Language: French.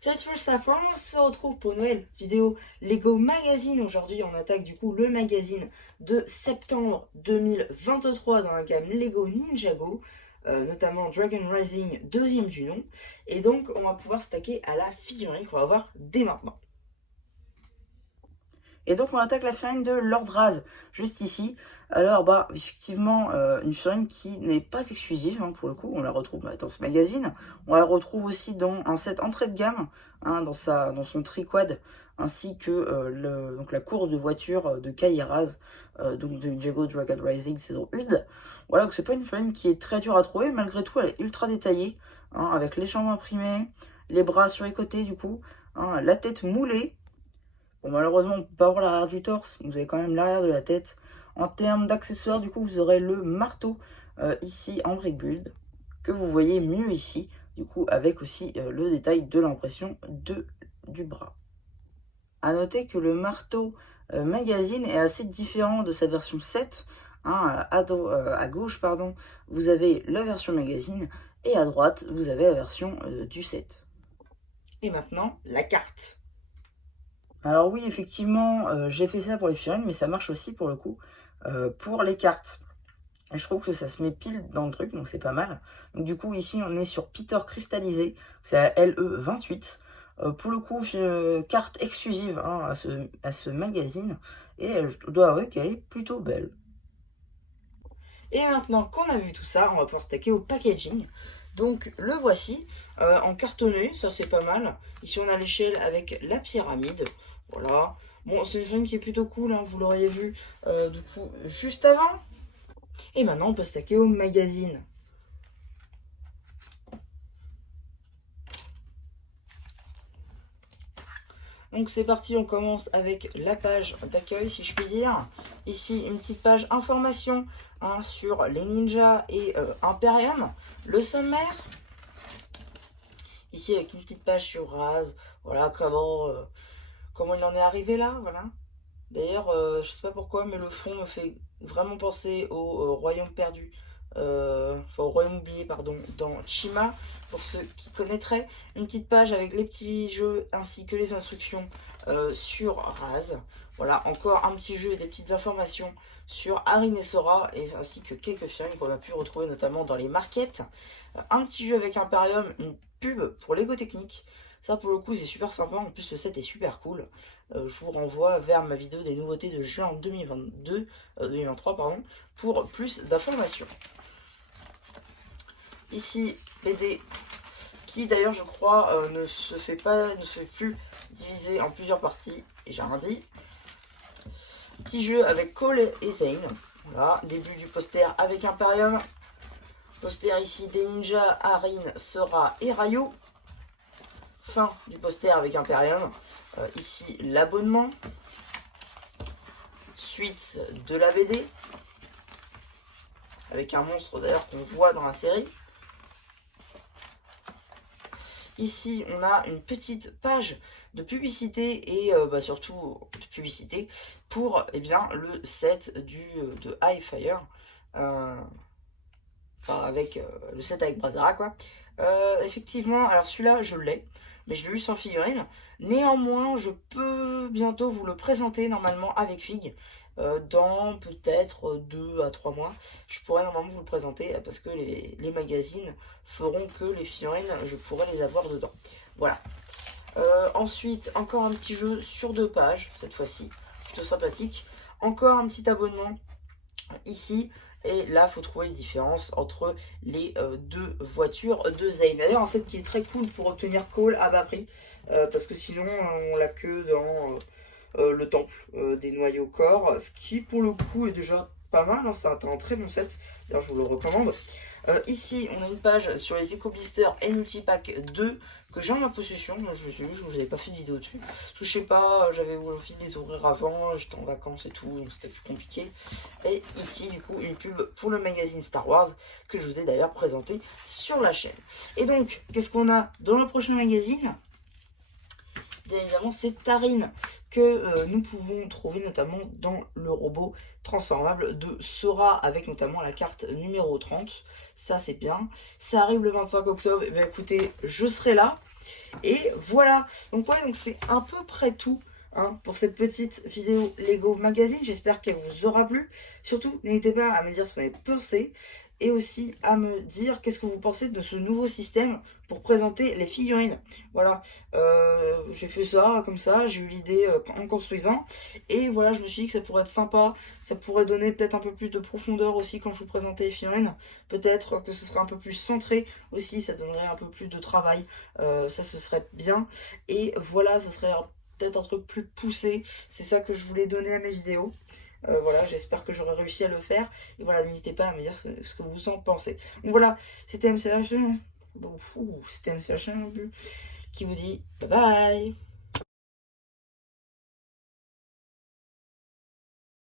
Cette first fois, on se retrouve pour Noël, vidéo Lego Magazine. Aujourd'hui, on attaque du coup le magazine de septembre 2023 dans la gamme Lego Ninjago, notamment Dragon Rising, deuxième du nom. Et donc, on va pouvoir s'attaquer à la figurine qu'on va voir dès maintenant. Et donc on attaque la figurine de Lord Raz, juste ici. Alors bah effectivement une figurine qui n'est pas exclusive, hein, pour le coup, on la retrouve dans ce magazine. On la retrouve aussi dans un set entrée de gamme, hein, dans son triquad, ainsi que donc la course de voiture de Kai et Raz, donc de Ninjago Dragon Rising saison 1. Voilà, donc c'est pas une figurine qui est très dure à trouver, malgré tout elle est ultra détaillée, hein, avec les jambes imprimées, les bras sur les côtés du coup, hein, la tête moulée. Bon, malheureusement, on ne peut pas voir l'arrière du torse, vous avez quand même l'arrière de la tête. En termes d'accessoires, du coup, vous aurez le marteau ici en brick build, que vous voyez mieux ici, du coup, avec aussi le détail de l'impression du bras. A noter que le marteau magazine est assez différent de sa version 7. Hein, à gauche, pardon, vous avez la version magazine, et à droite, vous avez la version du 7. Et maintenant, la carte. Alors oui, effectivement, j'ai fait ça pour les figurines, mais ça marche aussi pour le coup pour les cartes. Et je trouve que ça se met pile dans le truc, donc c'est pas mal. Donc du coup, ici, on est sur Peter Cristallisé, c'est la LE28. Pour le coup, carte exclusive, hein, à ce magazine, et je dois avouer qu'elle est plutôt belle. Et maintenant qu'on a vu tout ça, on va pouvoir s'attaquer au packaging. Donc le voici, en cartonné, ça c'est pas mal. Ici on a l'échelle avec la pyramide, voilà. Bon, c'est une figurine qui est plutôt cool, hein, vous l'auriez vu du coup juste avant. Et maintenant on peut s'attaquer au magazine. Donc c'est parti, on commence avec la page d'accueil, si je puis dire. Ici, une petite page information, hein, sur les ninjas et Imperium. Le sommaire. Ici, avec une petite page sur Raz. Voilà comment il en est arrivé là, voilà. D'ailleurs, je sais pas pourquoi, mais le fond me fait vraiment penser au Royaume perdu. Enfin, au Royaume oublié, pardon, dans Chima, pour ceux qui connaîtraient. Une petite page avec les petits jeux ainsi que les instructions sur Raz. Voilà, encore un petit jeu et des petites informations sur Arin et Sora, et ainsi que quelques figurines qu'on a pu retrouver notamment dans les markets. Un petit jeu avec Imperium, une pub pour Lego Technique. Ça pour le coup c'est super sympa, en plus le set est super cool. Je vous renvoie vers ma vidéo des nouveautés de juin 2023 pardon, pour plus d'informations. Ici BD qui d'ailleurs je crois ne se fait plus diviser en plusieurs parties, et j'ai rien dit. Petit jeu avec Cole et Zane. Voilà, début du poster avec Imperium. Poster ici des ninjas, Arin, Sora et Ryu. Fin du poster avec Imperium. Ici l'abonnement. Suite de la BD. Avec un monstre d'ailleurs qu'on voit dans la série. Ici, on a une petite page de publicité et surtout de publicité pour le set de Highfire. Avec le set avec Brazera, quoi. Effectivement, alors celui-là, je l'ai, mais je l'ai eu sans figurine. Néanmoins, je peux bientôt vous le présenter normalement avec Fig. Dans peut-être 2 à 3 mois, je pourrais normalement vous le présenter parce que les magazines feront que les figurines, je pourrais les avoir dedans. Voilà. Ensuite, encore un petit jeu sur 2 pages, cette fois-ci, plutôt sympathique. Encore un petit abonnement ici. Et là, il faut trouver les différences entre les deux voitures de Zane. D'ailleurs, un set qui est très cool pour obtenir Cole à bas prix. Parce que sinon, on l'a que dans le temple des noyaux corps, ce qui pour le coup est déjà pas mal, hein, c'est un très bon set, d'ailleurs je vous le recommande. Ici on a une page sur les Eco Blisters et Multipack 2 que j'ai en ma possession, je vous avais pas fait de vidéo dessus, parce que je sais pas, j'avais envie de les ouvrir avant, j'étais en vacances et tout, donc c'était plus compliqué. Et ici du coup une pub pour le magazine Star Wars, que je vous ai d'ailleurs présenté sur la chaîne. Et donc, qu'est-ce qu'on a dans le prochain magazine ? Bien évidemment, c'est Tarin que nous pouvons trouver notamment dans le robot transformable de Sora, avec notamment la carte numéro 30. Ça, c'est bien. Ça arrive le 25 octobre. Et bien, écoutez, je serai là. Et voilà, donc ouais, donc c'est à peu près tout hein, pour cette petite vidéo Lego Magazine. J'espère qu'elle vous aura plu. Surtout, n'hésitez pas à me dire ce que vous avez pensé et aussi à me dire qu'est-ce que vous pensez de ce nouveau système pour présenter les figurines. Voilà, j'ai fait ça comme ça, j'ai eu l'idée en construisant et voilà, je me suis dit que ça pourrait être sympa, ça pourrait donner peut-être un peu plus de profondeur aussi quand je vous présentais les figurines. Peut-être que ce serait un peu plus centré aussi, ça donnerait un peu plus de travail, ça ce serait bien. Et voilà, ce serait peut-être un truc plus poussé, c'est ça que je voulais donner à mes vidéos. Voilà, j'espère que j'aurai réussi à le faire. Et voilà, n'hésitez pas à me dire ce que vous en pensez. Donc voilà, c'était MCH, bon, c'était MCH qui vous dit bye bye.